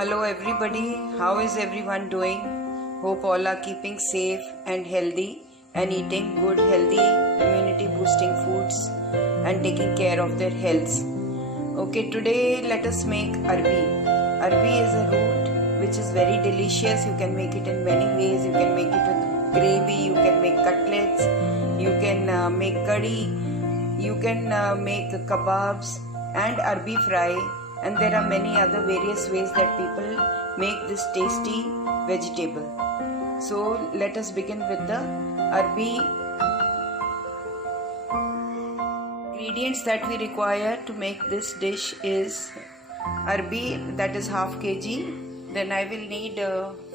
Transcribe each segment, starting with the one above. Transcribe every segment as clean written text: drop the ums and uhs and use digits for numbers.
Hello everybody, how is everyone doing? Hope all are keeping safe and healthy and eating good healthy immunity boosting foods and taking care of their health. Okay, today let us make arbi. Arbi is a root which is very delicious. You can make it in many ways. You can make it with gravy, you can make cutlets, you can make curry, you can make kebabs and arbi fry, and there are many other various ways that people make this tasty vegetable. So let us begin with the arbi. Ingredients that we require to make this dish is arbi, that is half kg. Then I will need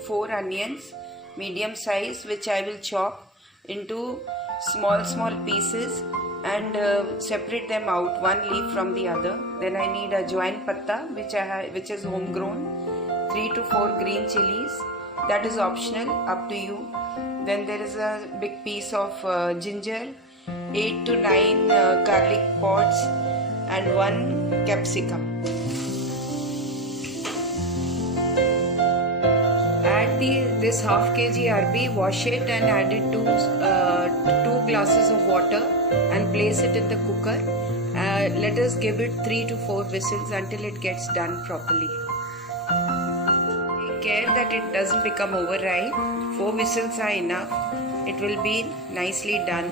4 onions, medium size, which I will chop into small pieces and separate them out, one leaf from the other. Then I need a ajwain patta, which is homegrown, 3 to 4 green chilies, that is optional, up to you. Then there is a big piece of ginger, 8 to 9 garlic pods and 1 capsicum. Add this half kg arbi, wash it and add it to 2 glasses of water and place it in the cooker. Let us give it 3 to 4 whistles until it gets done properly. Take care that it doesn't become overripe. 4 whistles are enough. It will be nicely done.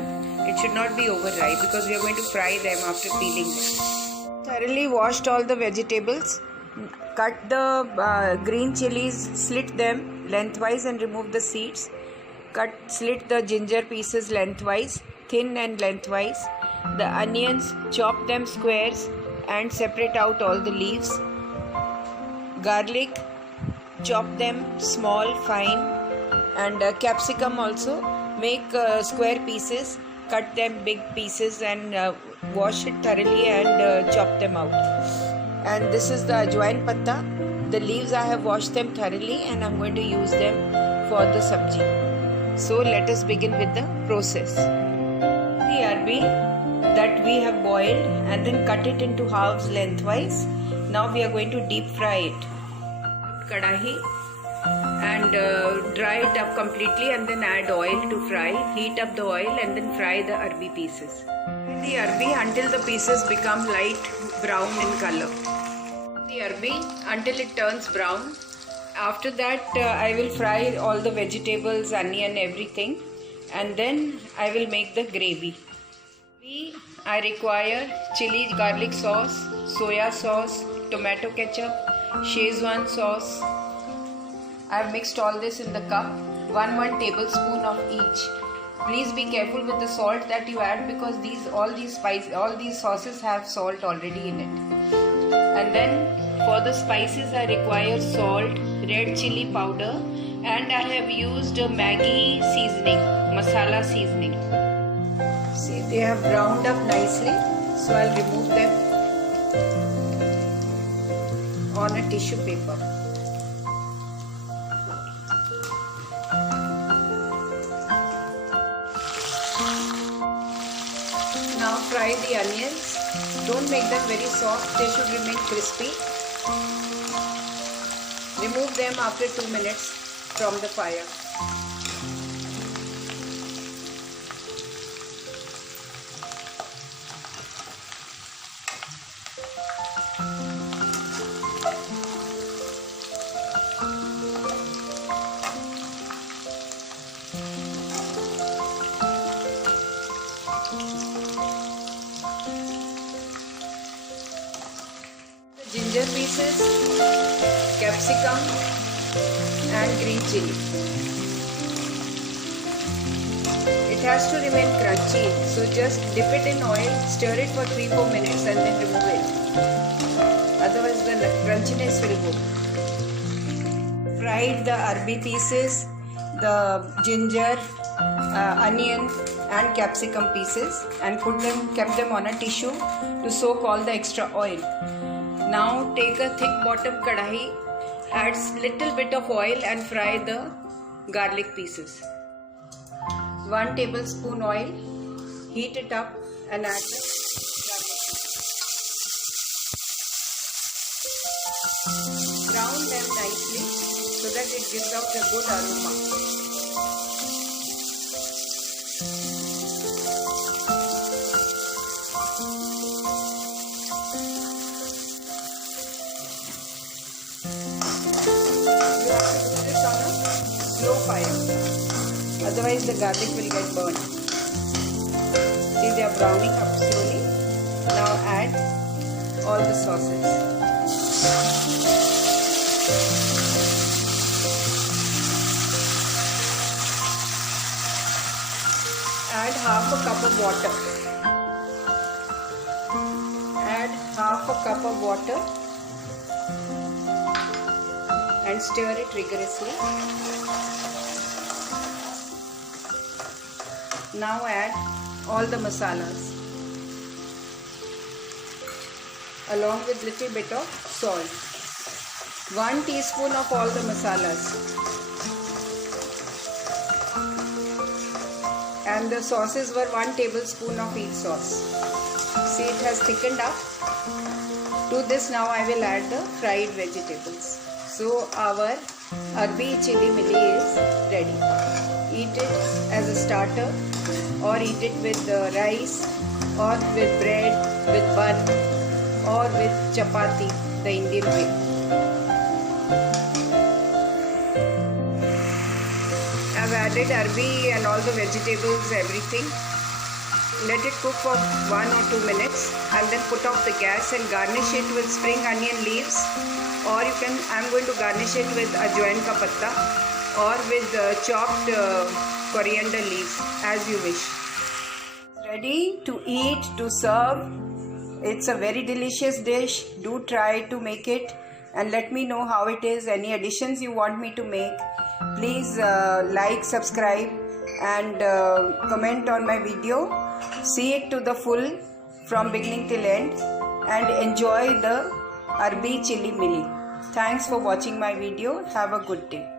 It should not be overripe because we are going to fry them after peeling them. Thoroughly washed all the vegetables. Cut the green chilies, slit them lengthwise and remove the seeds. Slit the ginger pieces lengthwise, thin and lengthwise. The onions, chop them squares and separate out all the leaves. Garlic, chop them small, fine. And capsicum also, make square pieces, cut them big pieces and wash it thoroughly and chop them out. And this is the ajwain patta. The leaves I have washed them thoroughly and I am going to use them for the sabji. So let us begin with the process. The arbi that we have boiled and then cut it into halves lengthwise. Now we are going to deep fry it. Kadahi and dry it up completely and then add oil to fry. Heat up the oil and then fry the arbi pieces. The arbi until the pieces become light brown in color. The arbi until it turns brown. After that I will fry all the vegetables, onion, everything, and then I will make the gravy. I require chili garlic sauce, soya sauce, tomato ketchup, Szechuan sauce. I have mixed all this in the cup, 1 tablespoon of each. Please be careful with the salt that you add because all these sauces have salt already in it. And then for the spices I require salt, red chili powder, and I have used Maggi seasoning, masala seasoning. See, they have browned up nicely, so I'll remove them on a tissue paper. Now fry the onions. Don't make them very soft, they should remain crispy. Remove them after 2 minutes from the fire. Ginger pieces, capsicum and green chili. It has to remain crunchy, so just dip it in oil, stir it for 3-4 minutes and then remove it. Otherwise the crunchiness will go. Fried the arbi pieces, the ginger, onion and capsicum pieces and kept them on a tissue to soak all the extra oil. Now take a thick bottom kadahi, add little bit of oil and fry the garlic pieces. 1 tablespoon oil, heat it up and add the garlic. Brown brown them nicely so that it gives out a good aroma. Slow fire, otherwise the garlic will get burned. See, they are browning up slowly. Now add all the sauces. Add half a cup of water. Add half a cup of water and stir it rigorously. Now add all the masalas along with little bit of salt. 1 teaspoon of all the masalas, and the sauces were 1 tablespoon of each sauce. See, it has thickened up. To this now I will add the fried vegetables. So our Arabi chili milli is ready. Eat it as a starter, or eat it with rice, or with bread, with bun, or with chapati, the Indian way. I've added Arabi and all the vegetables, everything. Let it cook for 1 or 2 minutes and then put off the gas and garnish it with spring onion leaves, or I'm going to garnish it with ajwain ka patta or with chopped coriander leaves, as you wish. Ready to eat, to serve. It's a very delicious dish. Do try to make it and let me know how it is. Any additions you want me to make, please like, subscribe and comment on my video. See it to the full from beginning till end and enjoy the Arabi chili milli. Thanks for watching my video. Have a good day.